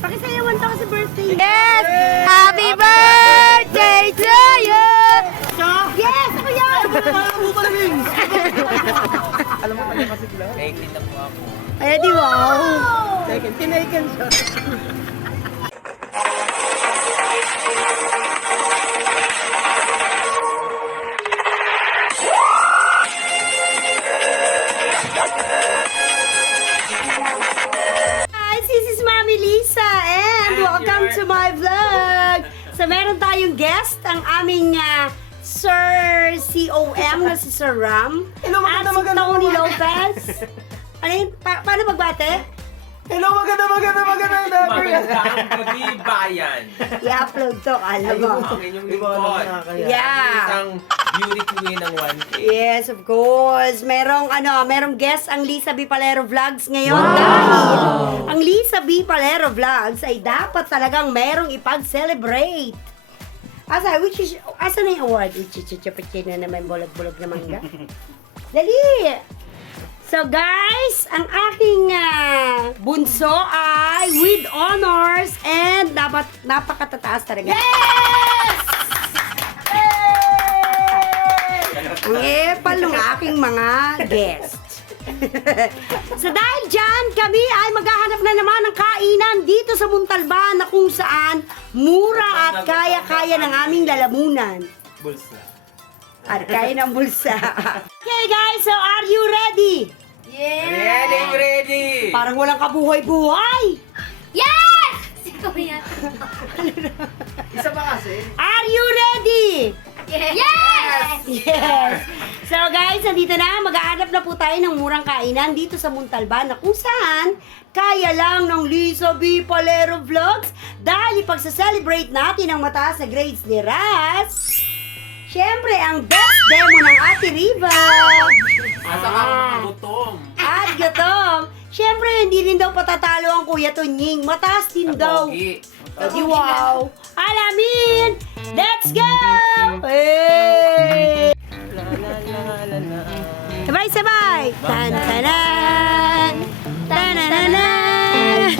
Pakisayawan to kasi birthday. Yes! Happy birthday to you! Yes! Ako yan! Alam mo pala kasi lang? Taken na po ako. Ay, di wow! Taken, tinaken siya. This is Mami Lisa and welcome to my vlog. So meron tayong guest, ang aming Sir COM na si Sir Ram. Hello, at maganda, si maganda, Tony maganda. Lopez. Ano yun? Paano magbate? Hello, maganda. Magandang gabi, bayan. I-upload to, alam mo. Ang inyong lingkod. Yeah. Isang beauty queen ng 1K. Yes, of course. Merong guest ang Lisa B. Palero Vlogs ngayon. Dahil ang Lisa B. Palero Vlogs ay dapat talagang merong ipag-celebrate. Asa na yung award? Ichichichipichi na naman bulag-bulag na mangga. Dali! So guys, ang aking bunso ay with honors and dapat napakatataas talaga. Yes! Ang epal ng aking mga guests. So dahil dyan, kami ay maghahanap na naman ng kainan dito sa Muntalban na kung saan mura at kaya-kaya ng aming lalamunan. Bulsa. At kaya ng bulsa. Okay guys, so are you ready? Ready! Parang walang kabuhay-buhay. Yes! Ikaw yan. Isa pa kasi. Are you ready? Yes! Yes! So guys, nandito na, maghahanap na po tayo ng murang kainan dito sa Muntalban na kung saan kaya lang ng Lisa B. Palero Vlogs dahil ipagsa-celebrate natin ang mataas na grades ni Raz. Siyempre, ang best demo ng Ate Riva. Asa ka gutom? At gutom. Siyempre, hindi rin daw patatalo ang Kuya Tunying. Mataas din daw. Pogi. Edi wow! Alamin! Let's go! Hey! Sabay-sabay! Tan-tanan! Tanananan!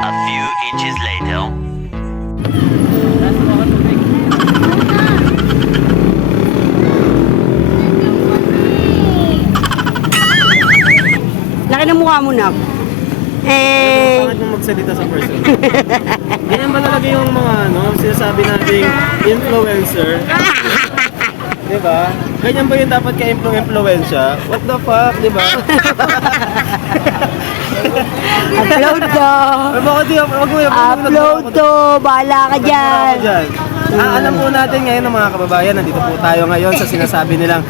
A few inches later. Laki ng mukha mo na. Bakit mo magsalita sa person? Ganyan ba talaga yung mga sinasabi nating influencer? Diba? Ganyan ba yung dapat ka-influensya? What the fuck, diba? Upload to! Bakit di wag mo Upload to! Bahala ka dyan! Alam po natin ngayon ng mga kababayan, nandito po tayo ngayon sa sinasabi nilang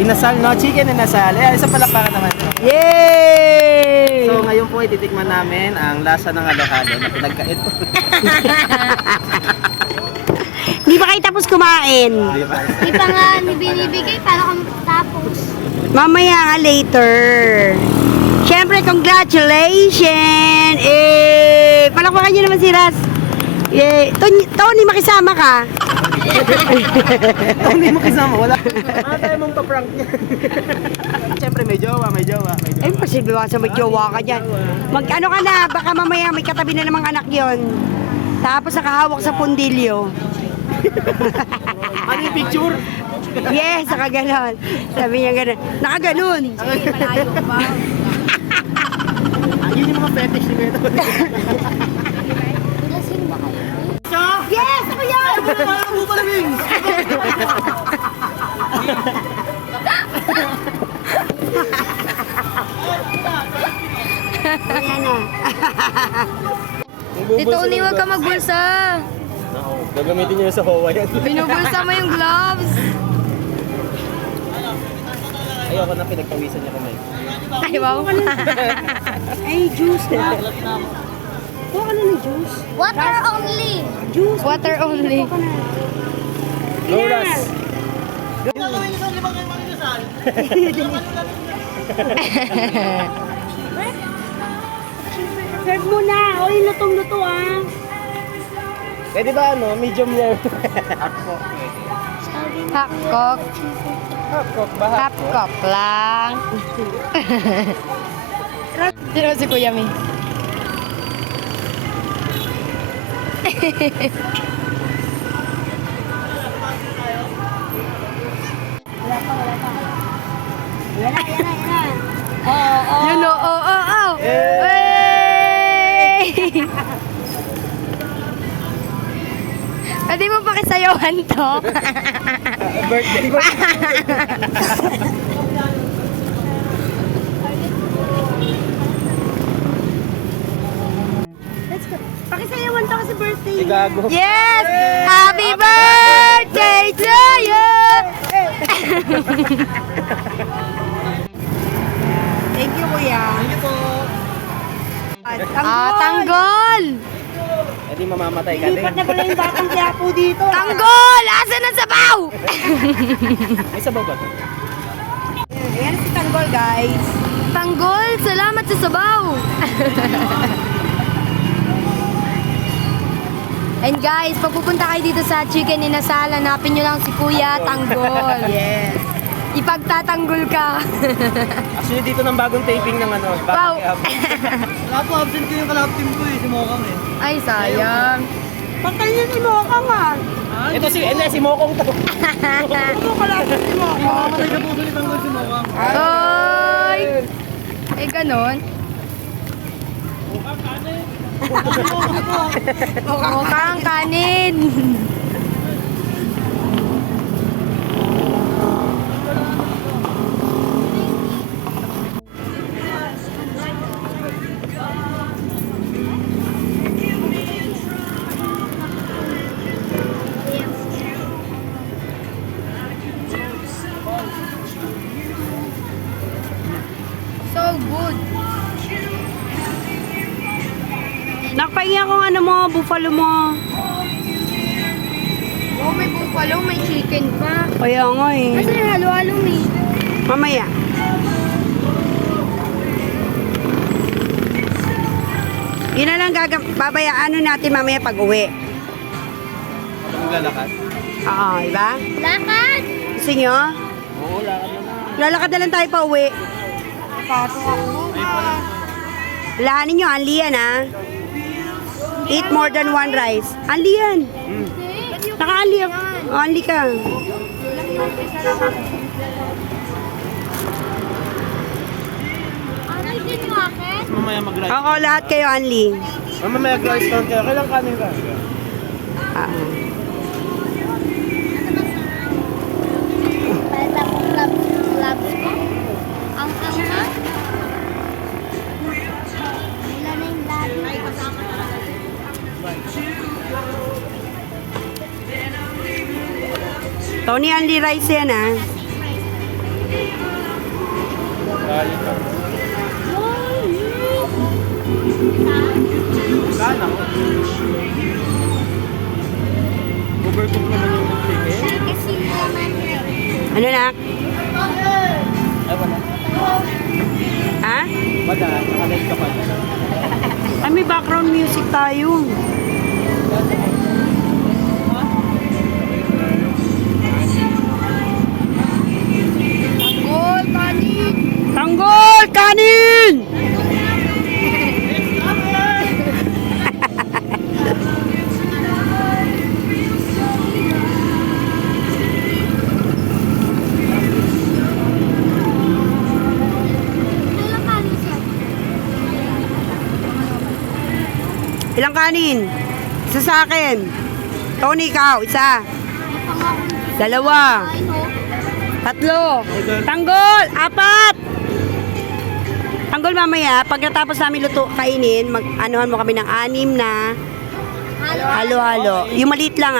inasal, no? Chicken inasal. Isa palakpakan naman. Yay! So ngayon po ititikman namin ang lasa ng halo-halo na pinagkait po. Hindi pa kayo tapos kumain. Di pa nga binibigay, paano kami tapos? Mamaya nga later. Siyempre, congratulations! Palakpakan niyo naman si Raz. Tony, makisama ka. Hindi mo kasama, wala. Tayo mong pa-prank niya. Siyempre may jowa. Posible ka sa magjowa ka dyan. Mag-ano ka na, baka mamaya may katabi na namang anak yon. Tapos nakahawak sa pundilyo. Ano yung picture? Yes, saka ganon. Sabi niya ganon. Nakaganon. Yun yung mga fetish ni Beto. Lasing ba kayo? Yes, ako yan! Ayan na. Tito Uni, huwag ka magbulsa. Nako, gagamitin niyo sa Hawaii yan. Binubulsa mo yung gloves. Ayoko na pinagpawisan niya kamay. Ay, wow. Ay, juice na. Kuha ka na ng juice. Water only. Juice. Water only. Loras! Serve mo na. Oy, lutong-luto ah. Pwede ba medium rare? Hapkok. Hapkok ba? Hapkok lang. Sino si Kuya May? Yan na. Yun o, oh. Hey! Pwede mo pakisayawan to? Birthday ba? Let's go. Pakisayawan to kasi birthday. Igago. Yes! Happy birthday to you! Thank you, kuya. Thank you po. Tanggol! Eh di mamamatay ka din. Lipat na pala yung batang tiyapo dito. Tanggol! Asan ang sabaw? May sabaw ba to? Ayan si Tanggol, guys. Tanggol! Salamat sa sabaw! And guys, pag pupunta kayo dito sa Chicken Inasal, hanapin nyo lang si Kuya Tanggol. Yes. Ipagtatanggol ka. Actually dito ng bagong taping ng ano. Wow. Wala po, absent ko yung kalap team ko si Mokang eh. Ay, sayang. Patay niya si Mokang ah. Ito si Mokong to. Ano ka lang si Mokang? Mamamatay ka po sa litang si Mokang. Ay! Ay, ganon. Mukhang kanin. So good. Nakapahinga ko ano mo, buffalo mo. Oh, may buffalo, may chicken pa. Kaya nga eh. Kasi halo-halo may. Mamaya. Yun na lang babayaan natin mamaya pag uwi. Maglalakad? Oo, diba? Lakad. Gusto nyo? Oo, lakad na na. Lalakad na lang tayo pa uwi. Lahanin nyo, anli yan ha. Eat more than one rice. Anli yan. Naka-anli ako. O, anli ka. Ano din mo akin? Mamaya mag-rice. Oo, lahat kayo anli. Mamaya mag-rice count kayo. Kailang kanin ka? Pwede akong labs ko. Ang ha? Wala na yung daddy. Ay, kasama na. Tony, anli rice yan ha. Galit ka. Sana ko. Overcook naman yung chicken. Kasi naman eh. Ano na? Ay, wala. Ha? Wala. Nakalive ka pa. Ay, may background music tayo. Tanggol, kanin. Tanggol! Kanin! Kailan kanin siya? Ilang kanin? Isa sa akin. Tony, ikaw. Isa. Dalawa. Tatlo. Tanggol. Apat. Tanggol mamaya, pag natapos namin luto kainin, mag-anuhan mo kami ng 6 na halo-halo. Yung maliit lang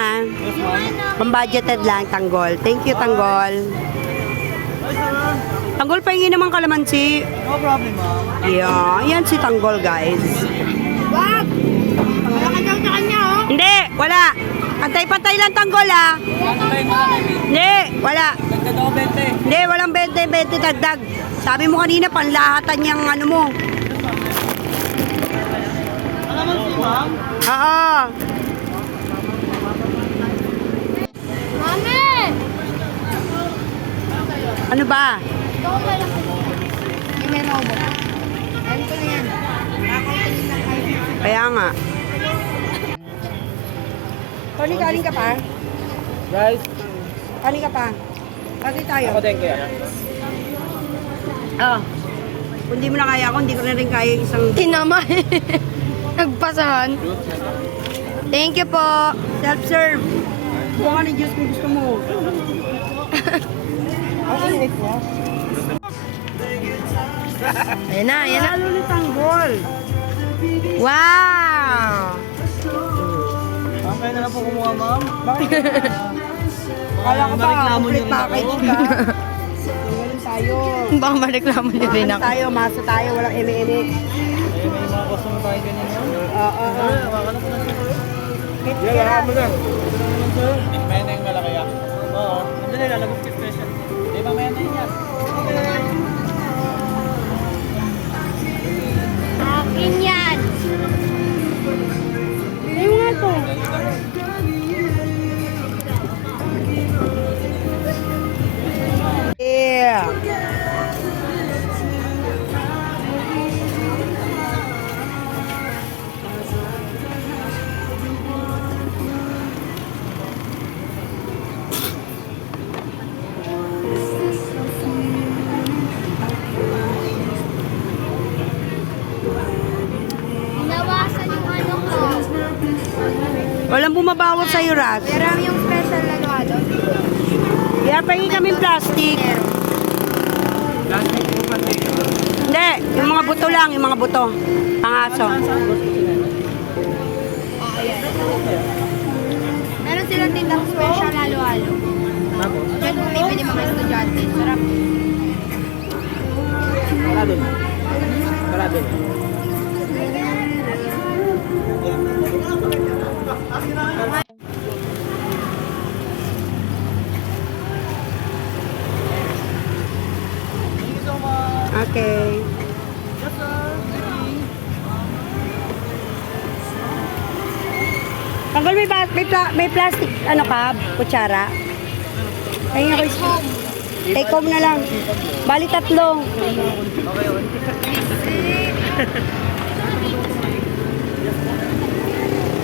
Pang-budgeted lang, Tanggol. Thank you, Tanggol. Tanggol, pahingi naman kalamansi. No problem, ma'am. Yeah, yan si Tanggol, guys. Wag! Wala ka daw sa kanya, oh. Hindi, wala. Pantay-pantay lang, Tanggol, Hindi, wala. Hindi, walang 20 dagdag. Sabi mo kanina, panlahatan niyang ano mo. Alaman si ma'am? Oo. Mami! Ano ba? Ito ko lang. Yung may maubo. Ano ko na yan? Nakakainin lang kayo. Kaya nga. Tony, kanin ka pa? Guys, Kanin ka pa? Pati tayo. ako din kaya. Kung di mo na kaya ako, hindi ko na rin kaya yung isang Tinamay. Nagpasahan. Thank you po. self-serve. Kuha ka ng juice kung gusto mo. Ayan na, ayan na. Lalo ni Tanggol. Wow! Ma'am, kaya na lang po kumuha, ma'am. Kala ko ba, Mareklamo niyo complete rin package ako. ka. Ganun tayo. Baka mareklamo niyo rin Ganun ako. tayo, masa tayo, walang eme-eme. Eh, may mga customer tayo ganyan, ma'am. Oo. Hawakan na po na siya. Yeah, lahat mo na. May na yung malaki ah. Oo. Hindi nila, lagot ka special. Di ba may na yun yan? Akin yan. Bili mo nga ito. Yeah. Nawasan yung ano ko. Walang bumabawas sa'yo, Rat. Pero yung special na halo. Kaya pahingin kami plastic. Hindi, yung mga buto lang, yung mga buto. Pangaso. Meron silang tindang special halo-halo. Diyan kung bibili mga estudyante. Sarap. Wala din. Wala din. Okay. Tanggol, may plastic, ano ka, kutsara? Pahingin ako yung... Take home na lang. Bali 3.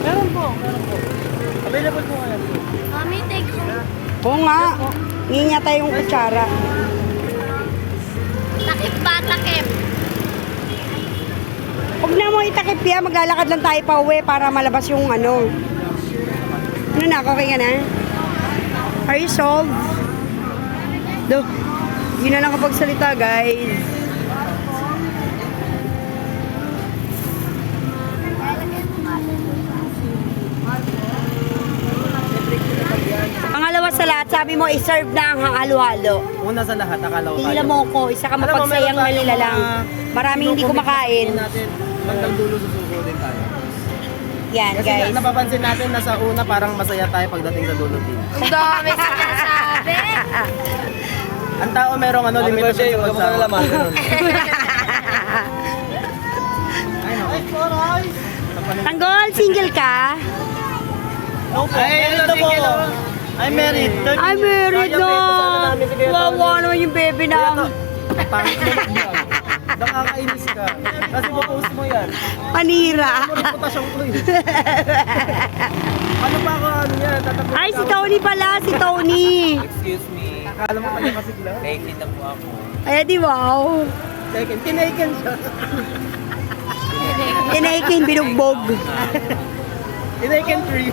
Meron po. Available po ngayon. Mami, take home. Oo nga. Hingin niya tayong kutsara. Takip ba? Takip. Huwag na mo itakip yan. Maglalakad lang tayo pa uwi para malabas yung ano. Ano na? Okay ka na? Are you solved? Do. Yun na lang kapag salita, guys. Pangalawa sa lahat, sabi mo, i-serve na ang halo-halo. Una sa lahat, akala ko Tingnan mo ko, isa ka mapagsayang Manila lang. Maraming hindi kumakain. Magdang dulo susuko din tayo. Yan, Kasi guys. napapansin natin na sa una parang masaya tayo pagdating sa dulo din. Ang dami sinasabi. Ang tao merong ano, limitasyon sa pagsama. Tanggol, single ka? Ay, ito po. I'm married. Ay, married na. Wawa naman yung baby na. Pangit mo mag-vlog. Nakakainis ka. Kasi post mo yan. Panira. Ano reputasyon ko yun? Ano pa ako ano yan? Tatakot Ay, si ka. Tony pala, si Tony. Excuse me. Akala mo kanya kasi lang. Nakikita na po ako. Ay, di wow. Tinaken siya. Tinaikin, binugbog. Tinaken 3.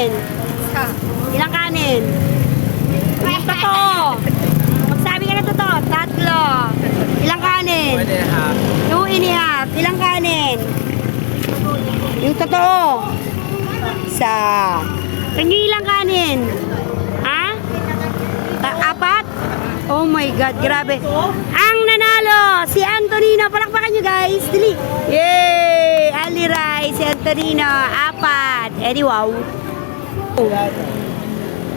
kanin? Ilang kanin? Yung totoo. Magsabi ka na totoo. 3. Ilang kanin? 2.5. Ilang kanin? Yung totoo. Isa. Kanya ilang kanin? Ha? 4? Oh my God, grabe. Ang nanalo, si Antonino. Palakpakan nyo guys. Dali. Yay! Aliray, si Antonino. 4. Eddie, wow.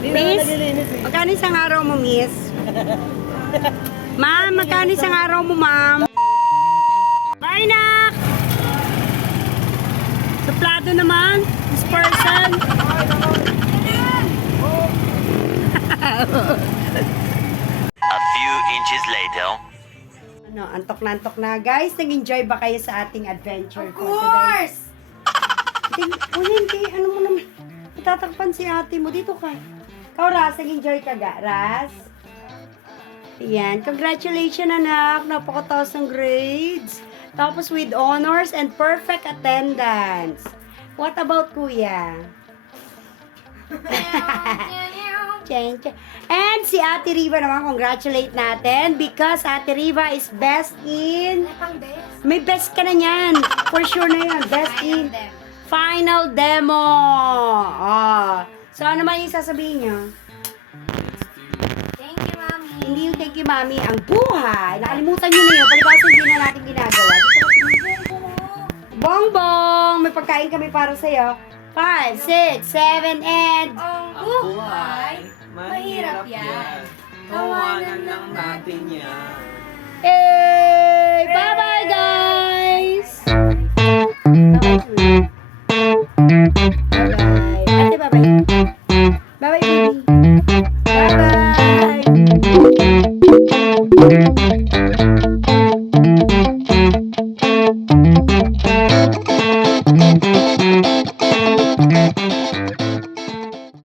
Miss, magkano isang araw mo, miss? Ma'am, magkano isang araw mo, ma'am? Bye, nak! Suplado naman, this person. A few inches later. Ano, antok na guys. Nag-enjoy ba kayo sa ating adventure Of for today? course! Hindi, ano mo naman. Natatakpan si ate mo. Dito ka. Ikaw, Ras, nag-enjoy ka ga, Ras? Ayan, congratulations anak. Napaka-taas ng grades. Tapos with honors and perfect attendance. What about kuya? Chen, chen. And si Ate Riva naman, congratulate natin because Ate Riva is best in... May best ka na yan. For sure na yan. Best in final demo. Oh. So, ano man yung sasabihin nyo? Thank you, Mami. Hindi yung thank you, mami. Ang buhay. Nakalimutan nyo na yun. Palibasa hindi na natin ginagawa. Bongbong! May pagkain kami para sa'yo. 5, 6, 7, and... Buhay, mahirap yan. Tawanan lang natin yan. Hey! Bye-bye, guys! Bye-bye. Ate, bye-bye. Bye-bye, baby. Bye-bye.